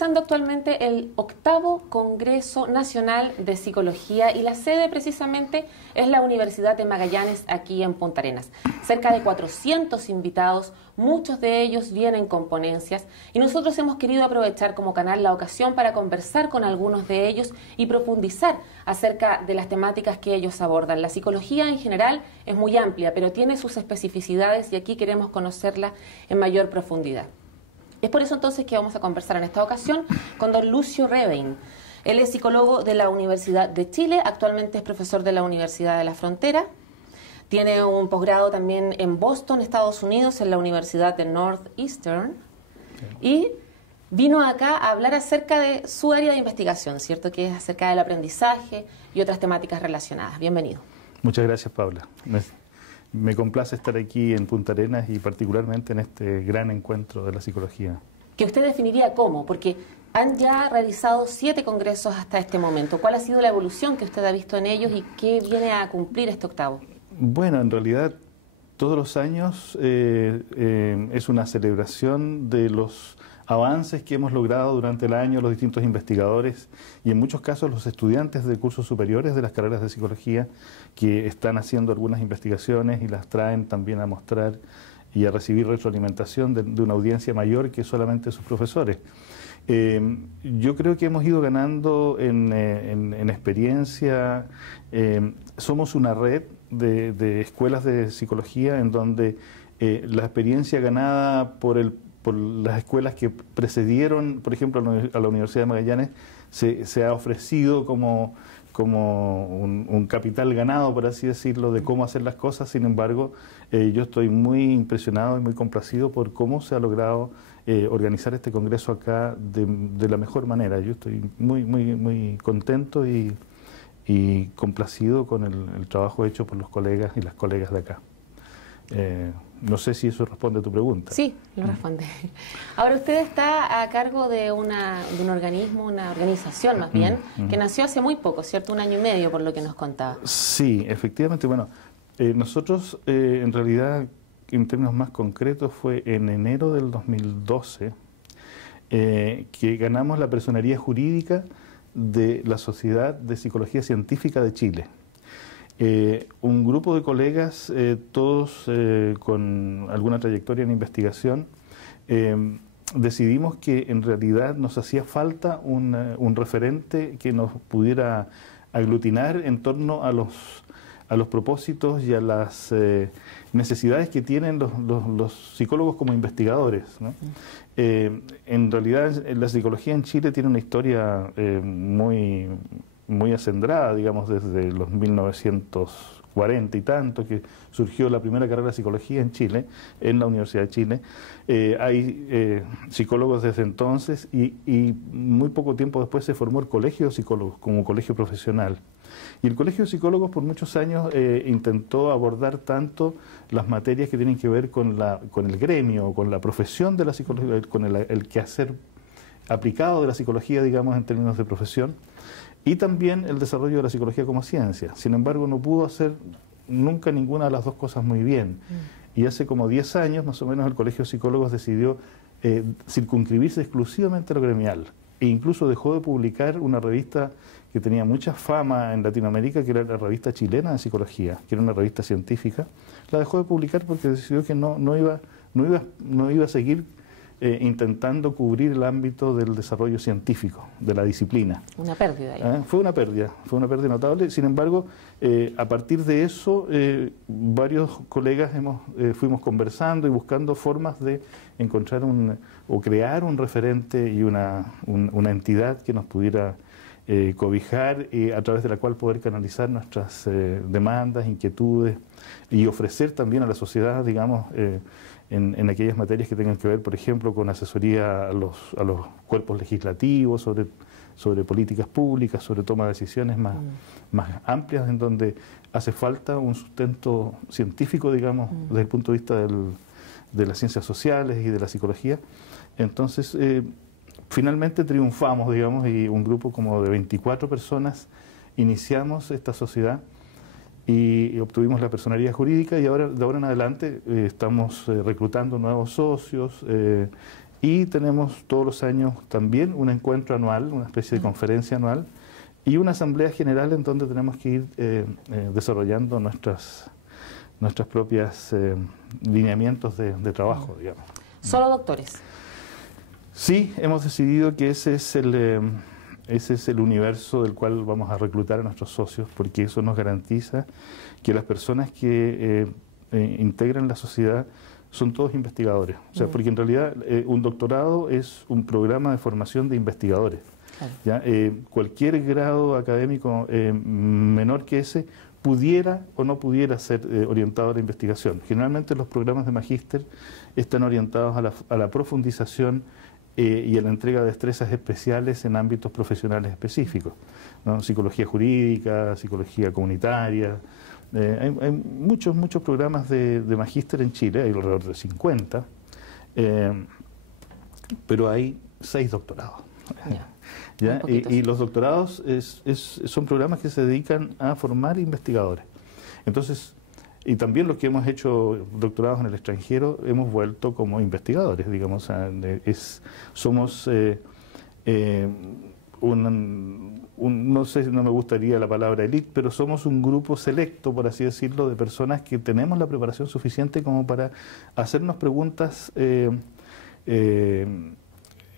realizando actualmente el 8º Congreso Nacional de Psicología y la sede precisamente es la Universidad de Magallanes aquí en Punta Arenas. Cerca de 400 invitados, muchos de ellos vienen con ponencias y nosotros hemos querido aprovechar como canal la ocasión para conversar con algunos de ellos y profundizar acerca de las temáticas que ellos abordan. La psicología en general es muy amplia, pero tiene sus especificidades y aquí queremos conocerla en mayor profundidad. Es por eso entonces que vamos a conversar en esta ocasión con don Lucio Rebein. Él es psicólogo de la Universidad de Chile, actualmente es profesor de la Universidad de la Frontera. Tiene un posgrado también en Boston, Estados Unidos, en la Universidad de Northeastern. Y vino acá a hablar acerca de su área de investigación, ¿cierto? Que es acerca del aprendizaje y otras temáticas relacionadas. Bienvenido. Muchas gracias, Paula. Me complace estar aquí en Punta Arenas y particularmente en este gran encuentro de la psicología. ¿Que usted definiría cómo? Porque han ya realizado 7 congresos hasta este momento. ¿Cuál ha sido la evolución que usted ha visto en ellos y qué viene a cumplir este 8º? Bueno, en realidad todos los años es una celebración de los avances que hemos logrado durante el año los distintos investigadores y en muchos casos los estudiantes de cursos superiores de las carreras de psicología que están haciendo algunas investigaciones y las traen también a mostrar y a recibir retroalimentación de una audiencia mayor que solamente sus profesores. Yo creo que hemos ido ganando en experiencia. Somos una red de escuelas de psicología en donde la experiencia ganada por las escuelas que precedieron, por ejemplo, a la Universidad de Magallanes, se ha ofrecido como un capital ganado, por así decirlo, de cómo hacer las cosas. Sin embargo, yo estoy muy impresionado y muy complacido por cómo se ha logrado organizar este congreso acá de la mejor manera. Yo estoy muy contento y complacido con el trabajo hecho por los colegas y las colegas de acá. No sé si eso responde a tu pregunta. Sí, lo responde. Ahora usted está a cargo de un organismo, una organización más bien, que nació hace muy poco, ¿cierto? 1 año y medio, por lo que nos contaba. Sí, efectivamente. Bueno, nosotros en realidad, en términos más concretos, fue en enero del 2012 que ganamos la personería jurídica de la Sociedad de Psicología Científica de Chile. Un grupo de colegas, todos con alguna trayectoria en investigación, decidimos que en realidad nos hacía falta un referente que nos pudiera aglutinar en torno a los propósitos y a las necesidades que tienen los psicólogos como investigadores, ¿no? En realidad la psicología en Chile tiene una historia muy acendrada, digamos, desde los 1940 y tanto, que surgió la primera carrera de psicología en Chile, en la Universidad de Chile. Hay psicólogos desde entonces y muy poco tiempo después se formó el Colegio de Psicólogos como colegio profesional. Y el Colegio de Psicólogos por muchos años intentó abordar tanto las materias que tienen que ver con el gremio, con la profesión de la psicología, con el quehacer aplicado de la psicología, digamos, en términos de profesión, y también el desarrollo de la psicología como ciencia. Sin embargo, no pudo hacer nunca ninguna de las dos cosas muy bien. Y hace como 10 años, más o menos, el Colegio de Psicólogos decidió circunscribirse exclusivamente a lo gremial. E incluso dejó de publicar una revista que tenía mucha fama en Latinoamérica, que era la Revista Chilena de Psicología, que era una revista científica. La dejó de publicar porque decidió que no iba a seguir intentando cubrir el ámbito del desarrollo científico, de la disciplina. Una pérdida ahí. Fue una pérdida notable. Sin embargo, a partir de eso, varios colegas fuimos conversando y buscando formas de encontrar o crear un referente y una entidad que nos pudiera cobijar y a través de la cual poder canalizar nuestras demandas, inquietudes y ofrecer también a la sociedad, digamos, en aquellas materias que tengan que ver, por ejemplo, con asesoría a los cuerpos legislativos sobre políticas públicas, sobre toma de decisiones más amplias, en donde hace falta un sustento científico, digamos, desde el punto de vista de las ciencias sociales y de la psicología. Entonces, finalmente triunfamos, digamos, y un grupo como de 24 personas iniciamos esta sociedad y obtuvimos la personería jurídica y de ahora en adelante estamos reclutando nuevos socios y tenemos todos los años también un encuentro anual, una especie de conferencia anual, y una asamblea general en donde tenemos que ir desarrollando nuestras propias lineamientos de trabajo, digamos. ¿Solo doctores? Sí, hemos decidido que ese es el universo del cual vamos a reclutar a nuestros socios, porque eso nos garantiza que las personas que integran la sociedad son todos investigadores. O sea, porque en realidad un doctorado es un programa de formación de investigadores. ¿Ya? Cualquier grado académico menor que ese pudiera o no pudiera ser orientado a la investigación. Generalmente los programas de magíster están orientados a la profundización y a la entrega de destrezas especiales en ámbitos profesionales específicos, ¿no? Psicología jurídica, psicología comunitaria. Hay muchos programas de magíster en Chile, hay alrededor de 50, pero hay 6 doctorados. ¿Ya? Y los doctorados son programas que se dedican a formar investigadores. Entonces, y también los que hemos hecho doctorados en el extranjero hemos vuelto como investigadores, digamos. Somos no sé, no me gustaría la palabra elite, pero somos un grupo selecto, por así decirlo, de personas que tenemos la preparación suficiente como para hacernos preguntas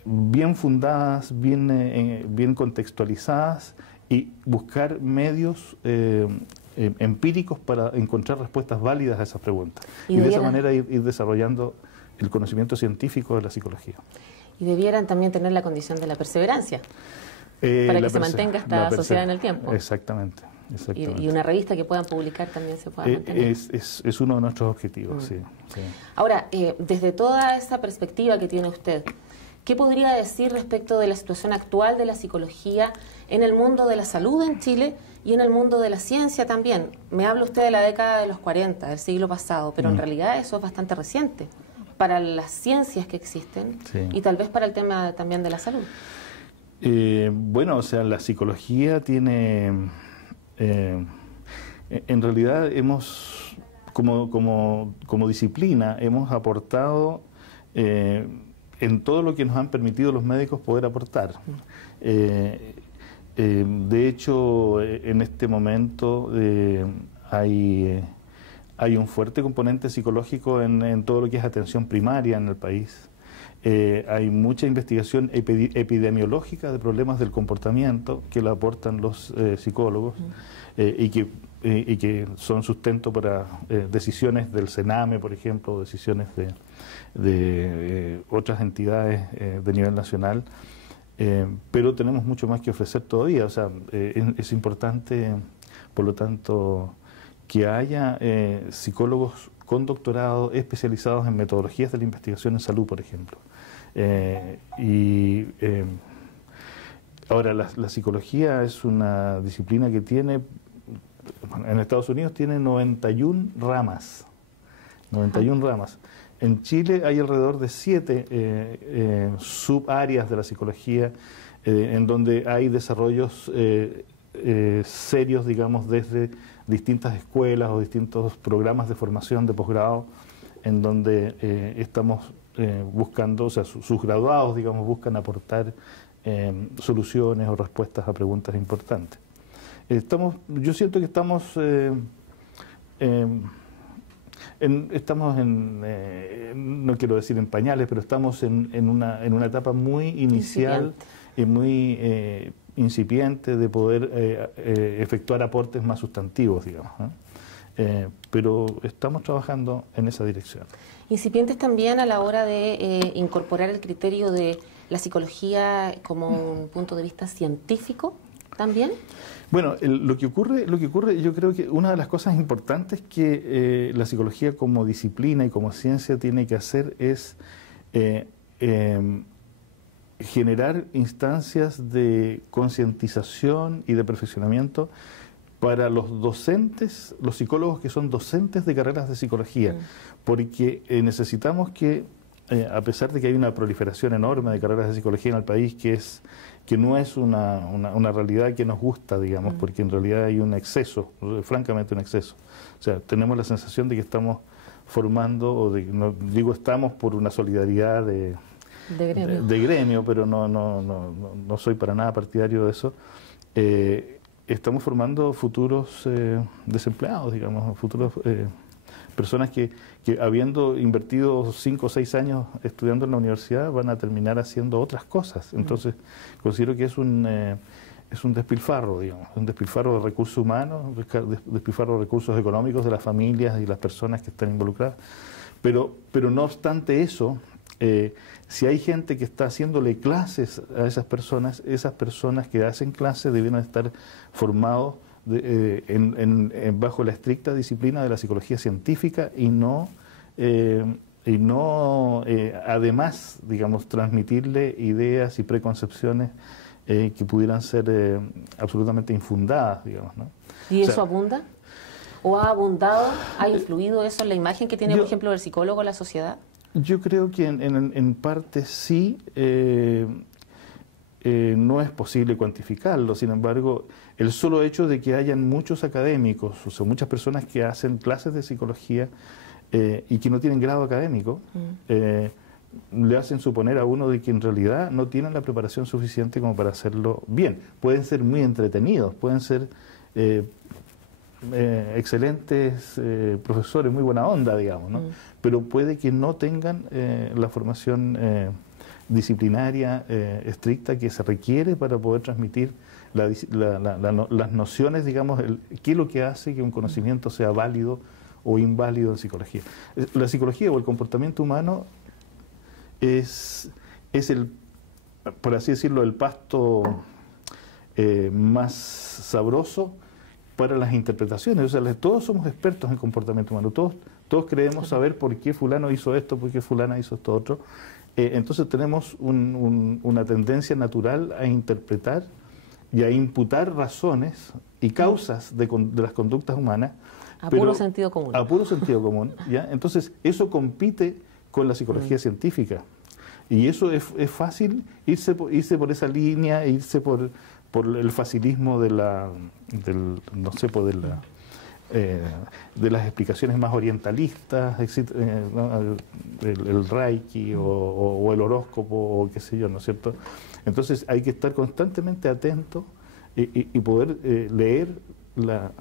bien fundadas, bien contextualizadas y buscar medios empíricos para encontrar respuestas válidas a esas preguntas. Y de esa manera ir desarrollando el conocimiento científico de la psicología. Y debieran también tener la condición de la perseverancia para que se mantenga esta sociedad en el tiempo. Exactamente. Y una revista que puedan publicar también se pueda mantener. Es uno de nuestros objetivos, sí. Ahora, desde toda esa perspectiva que tiene usted, ¿qué podría decir respecto de la situación actual de la psicología en el mundo de la salud en Chile y en el mundo de la ciencia también? Me habla usted de la década de los 40, del siglo pasado, pero en realidad eso es bastante reciente para las ciencias que existen y tal vez para el tema también de la salud. Bueno, o sea, la psicología tiene... en realidad hemos, como disciplina, hemos aportado en todo lo que nos han permitido los médicos poder aportar. De hecho, en este momento hay un fuerte componente psicológico en todo lo que es atención primaria en el país. Hay mucha investigación epidemiológica de problemas del comportamiento que la aportan los psicólogos y que son sustento para decisiones del CENAME, por ejemplo, decisiones de otras entidades de nivel nacional. Pero tenemos mucho más que ofrecer todavía. O sea, es importante, por lo tanto, que haya psicólogos con doctorado especializados en metodologías de la investigación en salud, por ejemplo. Ahora, la psicología es una disciplina que tiene, en Estados Unidos tiene 91 ramas. 91 ramas. En Chile hay alrededor de 7 subáreas de la psicología en donde hay desarrollos serios, digamos, desde distintas escuelas o distintos programas de formación de posgrado, en donde estamos buscando, o sea, sus graduados, digamos, buscan aportar soluciones o respuestas a preguntas importantes. Yo siento que estamos no quiero decir en pañales, pero estamos en una etapa muy inicial y muy incipiente de poder efectuar aportes más sustantivos, digamos, ¿no? Pero estamos trabajando en esa dirección. Incipientes también a la hora de incorporar el criterio de la psicología como un punto de vista científico también. Bueno, lo que ocurre, yo creo que una de las cosas importantes que la psicología como disciplina y como ciencia tiene que hacer es generar instancias de concientización y de perfeccionamiento para los docentes, los psicólogos que son docentes de carreras de psicología, porque necesitamos que, a pesar de que hay una proliferación enorme de carreras de psicología en el país, que no es una realidad que nos gusta, digamos, porque en realidad hay un exceso, francamente un exceso. O sea, tenemos la sensación de que estamos formando, no digo estamos por una solidaridad de gremio, pero no soy para nada partidario de eso. Estamos formando futuros desempleados, digamos, futuros personas que habiendo invertido 5 o 6 años estudiando en la universidad van a terminar haciendo otras cosas. Entonces, considero que es un despilfarro, digamos, un despilfarro de recursos humanos, despilfarro de recursos económicos de las familias y las personas que están involucradas. Pero no obstante eso, si hay gente que está haciéndole clases a esas personas que hacen clases deben estar formados bajo la estricta disciplina de la psicología científica y no además, digamos, transmitirle ideas y preconcepciones que pudieran ser absolutamente infundadas, digamos, ¿no? ¿Y eso abunda? ¿O ha abundado? ¿Ha influido eso en la imagen que tiene, por ejemplo, el psicólogo en la sociedad? Yo creo que en parte sí. No es posible cuantificarlo, sin embargo, el solo hecho de que hayan muchos académicos, o sea, muchas personas que hacen clases de psicología y que no tienen grado académico, le hacen suponer a uno de que en realidad no tienen la preparación suficiente como para hacerlo bien. Pueden ser muy entretenidos, pueden ser excelentes profesores, muy buena onda, digamos, ¿no? Pero puede que no tengan la formación disciplinaria estricta que se requiere para poder transmitir las nociones, digamos, qué es lo que hace que un conocimiento sea válido o inválido en psicología. La psicología o el comportamiento humano es por así decirlo, el pasto más sabroso para las interpretaciones. O sea, todos somos expertos en comportamiento humano, todos creemos saber por qué fulano hizo esto, por qué fulana hizo esto otro. Entonces tenemos una tendencia natural a interpretar y a imputar razones y causas de las conductas humanas. A puro sentido común. A puro sentido común, ¿ya? Entonces eso compite con la psicología científica. Y eso es fácil irse por esa línea, irse por el facilismo de las explicaciones más orientalistas, ¿no? el Reiki o el horóscopo o qué sé yo, ¿no es cierto? Entonces hay que estar constantemente atento y poder leer la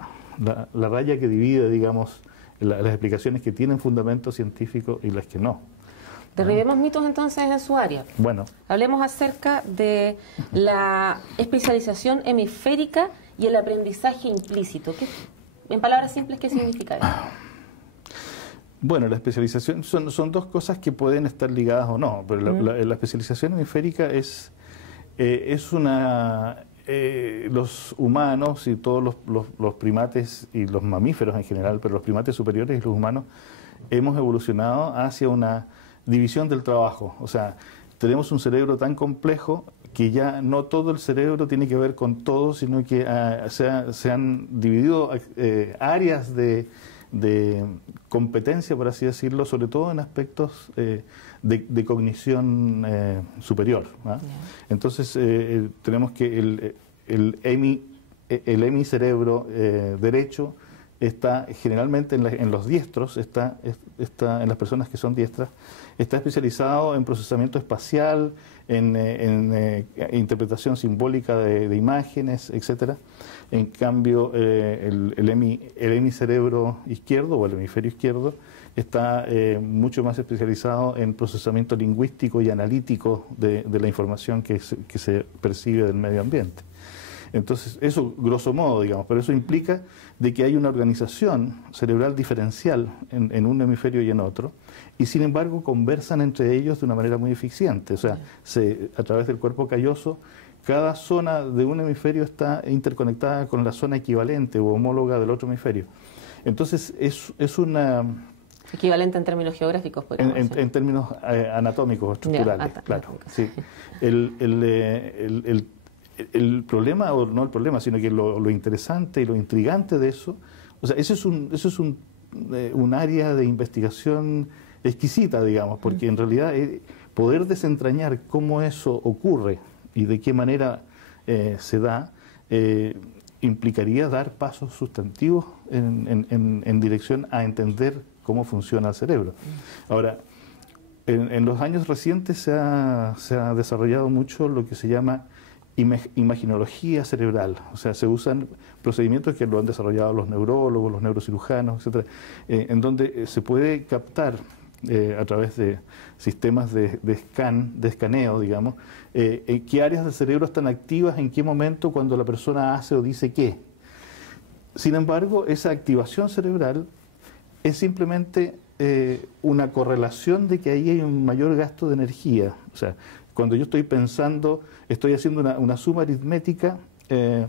raya que divide, digamos, las explicaciones que tienen fundamento científico y las que no. Derribemos mitos entonces en su área. Bueno. Hablemos acerca de la especialización hemisférica y el aprendizaje implícito. En palabras simples, ¿qué significa eso? Bueno, la especialización son dos cosas que pueden estar ligadas o no, pero la especialización hemisférica es una... los humanos y todos los primates y los mamíferos en general, pero los primates superiores y los humanos, hemos evolucionado hacia una división del trabajo. O sea, tenemos un cerebro tan complejo que ya no todo el cerebro tiene que ver con todo, sino que se han dividido áreas de competencia, por así decirlo, sobre todo en aspectos de cognición superior, ¿no? Entonces tenemos que el hemicerebro derecho está generalmente en los diestros, está en las personas que son diestras, está especializado en procesamiento espacial, en interpretación simbólica de imágenes, etcétera. En cambio, el hemicerebro izquierdo o el hemisferio izquierdo está mucho más especializado en procesamiento lingüístico y analítico de la información que se percibe del medio ambiente. Entonces, eso grosso modo, digamos, pero eso implica de que hay una organización cerebral diferencial en un hemisferio y en otro, y sin embargo conversan entre ellos de una manera muy eficiente. O sea, a través del cuerpo calloso, cada zona de un hemisferio está interconectada con la zona equivalente o homóloga del otro hemisferio. Entonces, es una... Equivalente en términos geográficos, podríamos decir. En términos anatómicos, estructurales, claro. Sí. El problema, o no el problema, sino que lo interesante y lo intrigante de eso, o sea, eso es un área de investigación exquisita, digamos, porque en realidad poder desentrañar cómo eso ocurre y de qué manera se da, implicaría dar pasos sustantivos en dirección a entender cómo funciona el cerebro. Ahora, En los años recientes se ha desarrollado mucho lo que se llama imaginología cerebral, o sea, se usan procedimientos que lo han desarrollado los neurólogos, los neurocirujanos, etcétera, en donde se puede captar a través de sistemas de escaneo, digamos, en qué áreas del cerebro están activas, en qué momento, cuando la persona hace o dice qué. Sin embargo, esa activación cerebral es simplemente una correlación de que ahí hay un mayor gasto de energía. O sea, cuando yo estoy pensando, estoy haciendo una suma aritmética de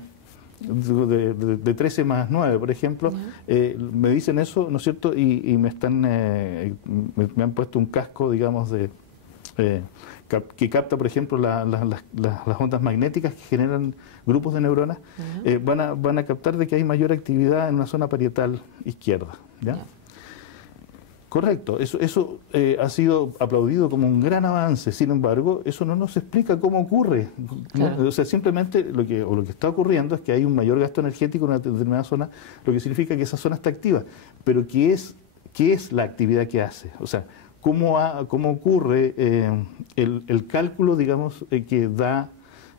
13 más 9, por ejemplo, me dicen eso, ¿no es cierto? Y me han puesto un casco, digamos, que capta, por ejemplo, las ondas magnéticas que generan grupos de neuronas, van a captar de que hay mayor actividad en una zona parietal izquierda, ¿ya? Correcto, eso ha sido aplaudido como un gran avance. Sin embargo, eso no nos explica cómo ocurre. Claro. O sea, simplemente lo que está ocurriendo es que hay un mayor gasto energético en una determinada zona, lo que significa que esa zona está activa. Pero ¿qué es la actividad que hace? O sea, ¿cómo ocurre el cálculo, digamos, que da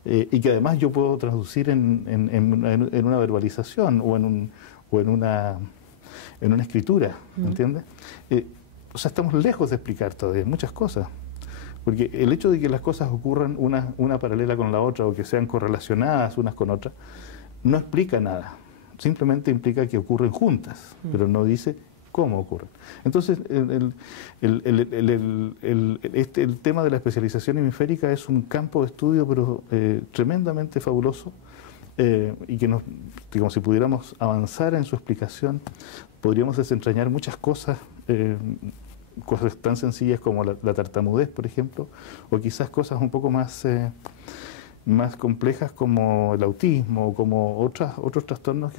y que además yo puedo traducir en una verbalización o en una escritura, ¿entiendes? O sea, estamos lejos de explicar todavía muchas cosas, porque el hecho de que las cosas ocurran una paralela con la otra o que sean correlacionadas unas con otras, no explica nada, simplemente implica que ocurren juntas, pero no dice cómo ocurren. Entonces, el tema de la especialización hemisférica es un campo de estudio, pero tremendamente fabuloso, y que digamos, si pudiéramos avanzar en su explicación, podríamos desentrañar muchas cosas, cosas tan sencillas como la tartamudez, por ejemplo, o quizás cosas un poco más complejas como el autismo, o como otros trastornos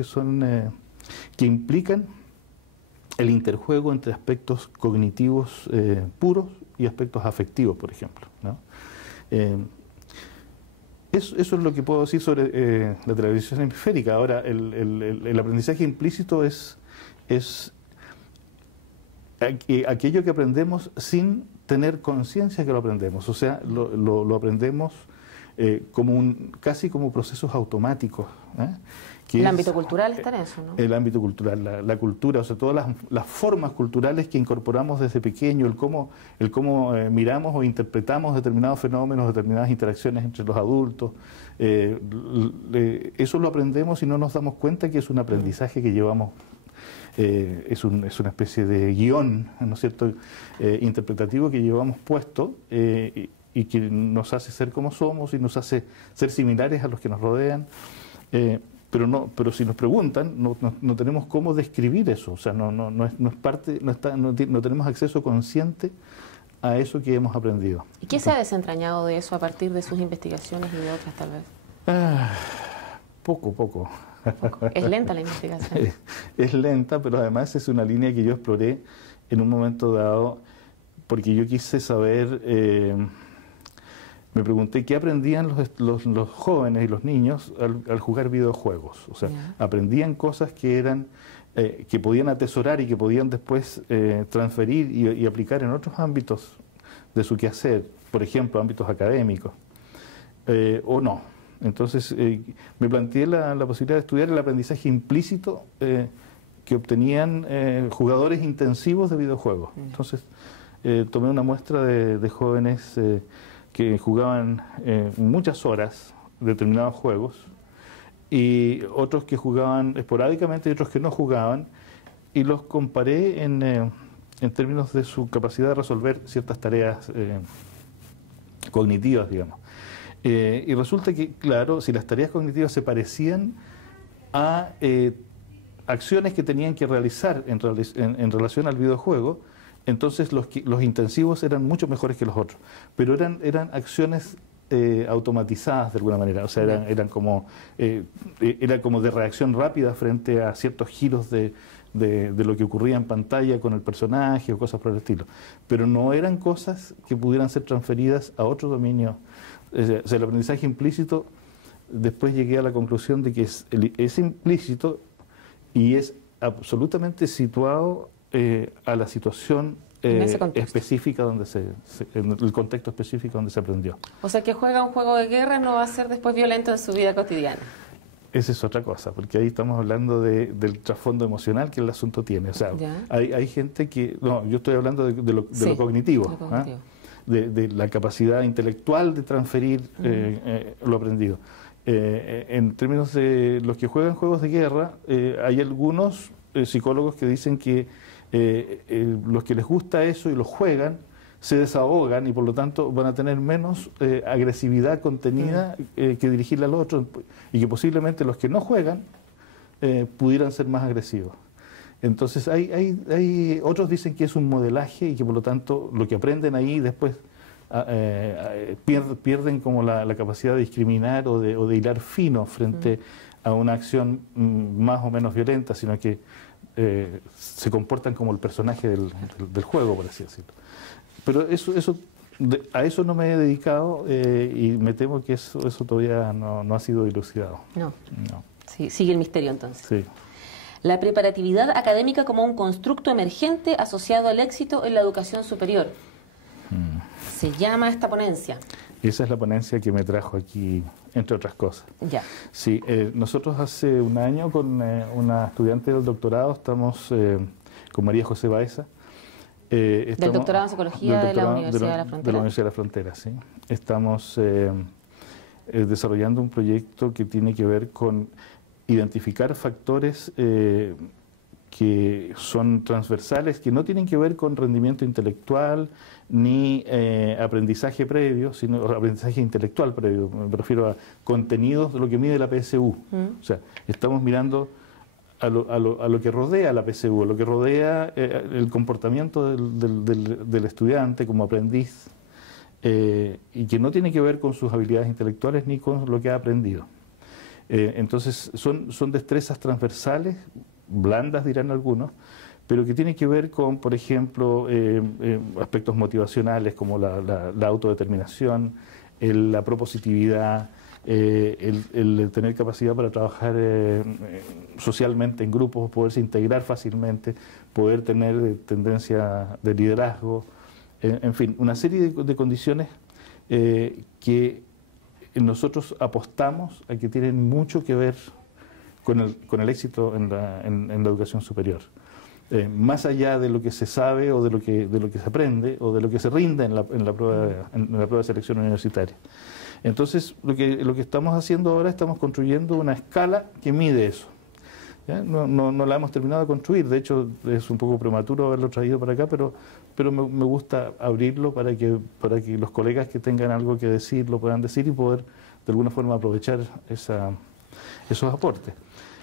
que implican el interjuego entre aspectos cognitivos puros y aspectos afectivos, por ejemplo, ¿no? Eso es lo que puedo decir sobre la televisión hemisférica. Ahora, el aprendizaje implícito es aquello que aprendemos sin tener conciencia que lo aprendemos. O sea, lo aprendemos casi como procesos automáticos. El ámbito cultural está en eso, ¿no? El ámbito cultural, la cultura, o sea, todas las formas culturales que incorporamos desde pequeño, el cómo miramos o interpretamos determinados fenómenos, determinadas interacciones entre los adultos. Eso lo aprendemos y no nos damos cuenta que es un aprendizaje que llevamos. Es una especie de guión, ¿no es cierto?, interpretativo que llevamos puesto y que nos hace ser como somos y nos hace ser similares a los que nos rodean. Pero si nos preguntan, no tenemos cómo describir eso, o sea, no es parte, no tenemos acceso consciente a eso que hemos aprendido. ¿Y qué se ha desentrañado de eso a partir de sus investigaciones y de otras, tal vez? Poco. ¿Es lenta la investigación? Es lenta, pero además es una línea que yo exploré en un momento dado, porque yo quise saber, me pregunté qué aprendían los jóvenes y los niños al jugar videojuegos. O sea, aprendían cosas que podían atesorar y que podían después transferir y aplicar en otros ámbitos de su quehacer, por ejemplo, ámbitos académicos, o no. Entonces me planteé la posibilidad de estudiar el aprendizaje implícito que obtenían jugadores intensivos de videojuegos. Entonces tomé una muestra de jóvenes que jugaban muchas horas determinados juegos y otros que jugaban esporádicamente y otros que no jugaban, y los comparé en términos de su capacidad de resolver ciertas tareas cognitivas, digamos. Y resulta que, claro, si las tareas cognitivas se parecían a acciones que tenían que realizar en relación al videojuego, entonces los intensivos eran mucho mejores que los otros. Pero eran acciones automatizadas de alguna manera, o sea, era como de reacción rápida frente a ciertos giros de lo que ocurría en pantalla con el personaje o cosas por el estilo. Pero no eran cosas que pudieran ser transferidas a otro dominio. O sea, el aprendizaje implícito, después llegué a la conclusión de que es implícito y es absolutamente situado a la situación específica en el contexto específico donde se aprendió. O sea, que juega un juego de guerra no va a ser después violento en su vida cotidiana. Esa es otra cosa, porque ahí estamos hablando del trasfondo emocional que el asunto tiene. O sea, hay gente que... No, yo estoy hablando de lo cognitivo, de la capacidad intelectual de transferir lo aprendido. En términos de los que juegan juegos de guerra, hay algunos psicólogos que dicen que los que les gusta eso y los juegan, se desahogan y por lo tanto van a tener menos agresividad contenida que dirigirle al otro, y que posiblemente los que no juegan pudieran ser más agresivos. Entonces hay otros dicen que es un modelaje y que por lo tanto lo que aprenden ahí después pierden como la capacidad de discriminar o de hilar fino frente a una acción más o menos violenta, sino que se comportan como el personaje del juego, por así decirlo. Pero a eso no me he dedicado y me temo que eso todavía no ha sido dilucidado. No. Sí, sigue el misterio entonces. Sí. La preparatividad académica como un constructo emergente asociado al éxito en la educación superior. Se llama esta ponencia. Esa es la ponencia que me trajo aquí, entre otras cosas. Ya. Sí, nosotros hace un año con una estudiante del doctorado, estamos con María José Baeza. Del doctorado en Psicología de la Universidad de la Frontera. De la Universidad de la Frontera, sí. Estamos desarrollando un proyecto que tiene que ver con identificar factores que son transversales, que no tienen que ver con rendimiento intelectual ni aprendizaje previo, sino aprendizaje intelectual previo. Me refiero a contenidos de lo que mide la PSU. O sea, estamos mirando a lo que rodea la PSU, a lo que rodea el comportamiento del estudiante como aprendiz, y que no tiene que ver con sus habilidades intelectuales ni con lo que ha aprendido. Entonces son destrezas transversales, blandas dirán algunos, pero que tienen que ver con, por ejemplo, aspectos motivacionales como la autodeterminación, la propositividad, el tener capacidad para trabajar socialmente en grupos, poderse integrar fácilmente, poder tener tendencia de liderazgo, en fin, una serie de condiciones que nosotros apostamos a que tienen mucho que ver con el éxito en la educación superior. Más allá de lo que se sabe o de lo que se aprende o de lo que se rinde en la prueba de selección universitaria. Entonces, lo que estamos haciendo ahora, estamos construyendo una escala que mide eso. ¿Ya? No la hemos terminado de construir, de hecho es un poco prematuro haberlo traído para acá, pero me gusta abrirlo para que los colegas que tengan algo que decir lo puedan decir y poder de alguna forma aprovechar esos aportes.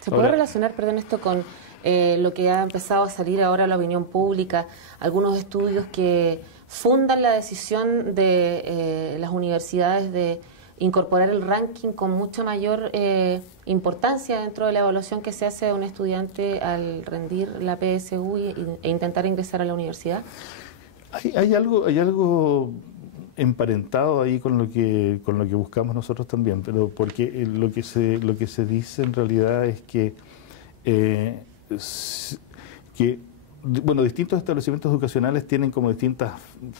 ¿Se puede relacionar, perdón, esto con lo que ha empezado a salir ahora a la opinión pública, algunos estudios que fundan la decisión de las universidades de incorporar el ranking con mucha mayor importancia dentro de la evaluación que se hace a un estudiante al rendir la PSU e intentar ingresar a la universidad? Hay algo emparentado ahí con lo que buscamos nosotros también, pero porque lo que se dice en realidad es que bueno, distintos establecimientos educacionales tienen como distintas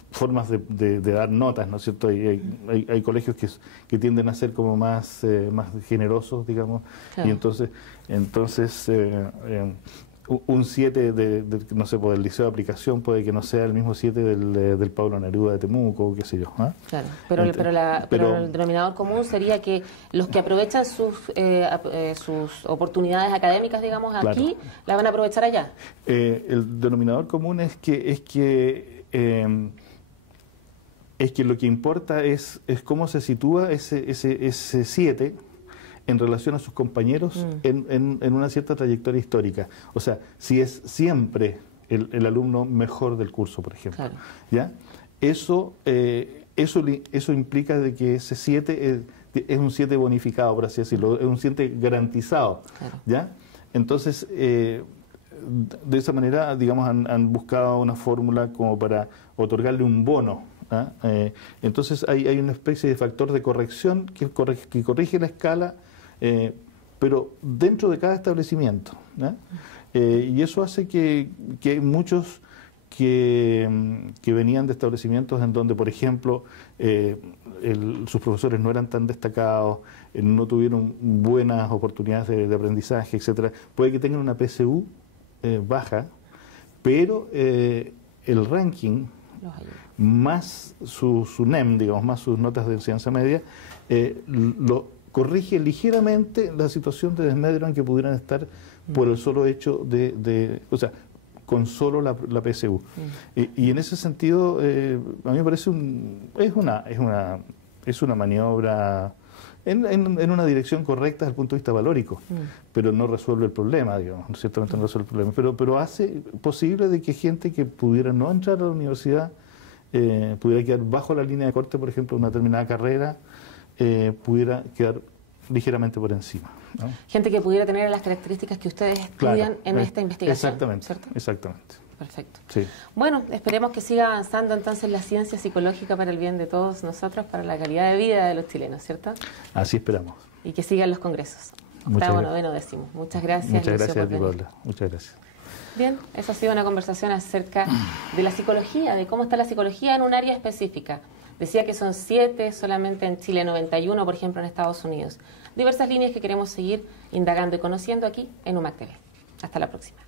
formas de dar notas, ¿no es cierto? Hay colegios que tienden a ser como más generosos, digamos, claro. Y entonces un 7 no sé, del liceo de aplicación puede que no sea el mismo 7 del Pablo Neruda de Temuco, qué sé yo. ¿Eh? Claro, pero el denominador común sería que los que aprovechan sus oportunidades académicas, digamos, aquí, claro, las van a aprovechar allá. El denominador común es que lo que importa es cómo se sitúa ese 7 en relación a sus compañeros en una cierta trayectoria histórica. O sea, si es siempre el alumno mejor del curso, por ejemplo. Claro. ¿Ya? Eso implica de que ese 7 es un 7 bonificado, por así decirlo, es un 7 garantizado. Claro. ¿Ya? Entonces, de esa manera, digamos, han buscado una fórmula como para otorgarle un bono. Entonces hay una especie de factor de corrección que corrige la escala, pero dentro de cada establecimiento. Y eso hace que muchos que venían de establecimientos en donde, por ejemplo, sus profesores no eran tan destacados, no tuvieron buenas oportunidades de aprendizaje, etcétera. Puede que tengan una PSU baja, pero el ranking más su NEM, digamos, más sus notas de enseñanza media, lo corrige ligeramente la situación de desmedro en que pudieran estar por el solo hecho o sea, con solo la PSU. Y en ese sentido, a mí me parece es una maniobra en una dirección correcta desde el punto de vista valórico, pero no resuelve el problema, digamos, ciertamente no resuelve el problema, pero hace posible de que gente que pudiera no entrar a la universidad, pudiera quedar bajo la línea de corte, por ejemplo, de una determinada carrera, pudiera quedar ligeramente por encima, ¿no? Gente que pudiera tener las características que ustedes estudian en esta investigación. Exactamente, ¿cierto? exactamente. Perfecto. Sí. Bueno, esperemos que siga avanzando entonces la ciencia psicológica para el bien de todos nosotros, para la calidad de vida de los chilenos, ¿cierto? Así esperamos. Y que sigan los congresos. Octavo, noveno, décimo. Muchas gracias. Muchas gracias a ti, Paula. Muchas gracias. Bien, esa ha sido una conversación acerca de la psicología, de cómo está la psicología en un área específica. Decía que son 7 solamente en Chile, 91 por ejemplo en Estados Unidos. Diversas líneas que queremos seguir indagando y conociendo aquí en UMAC TV. Hasta la próxima.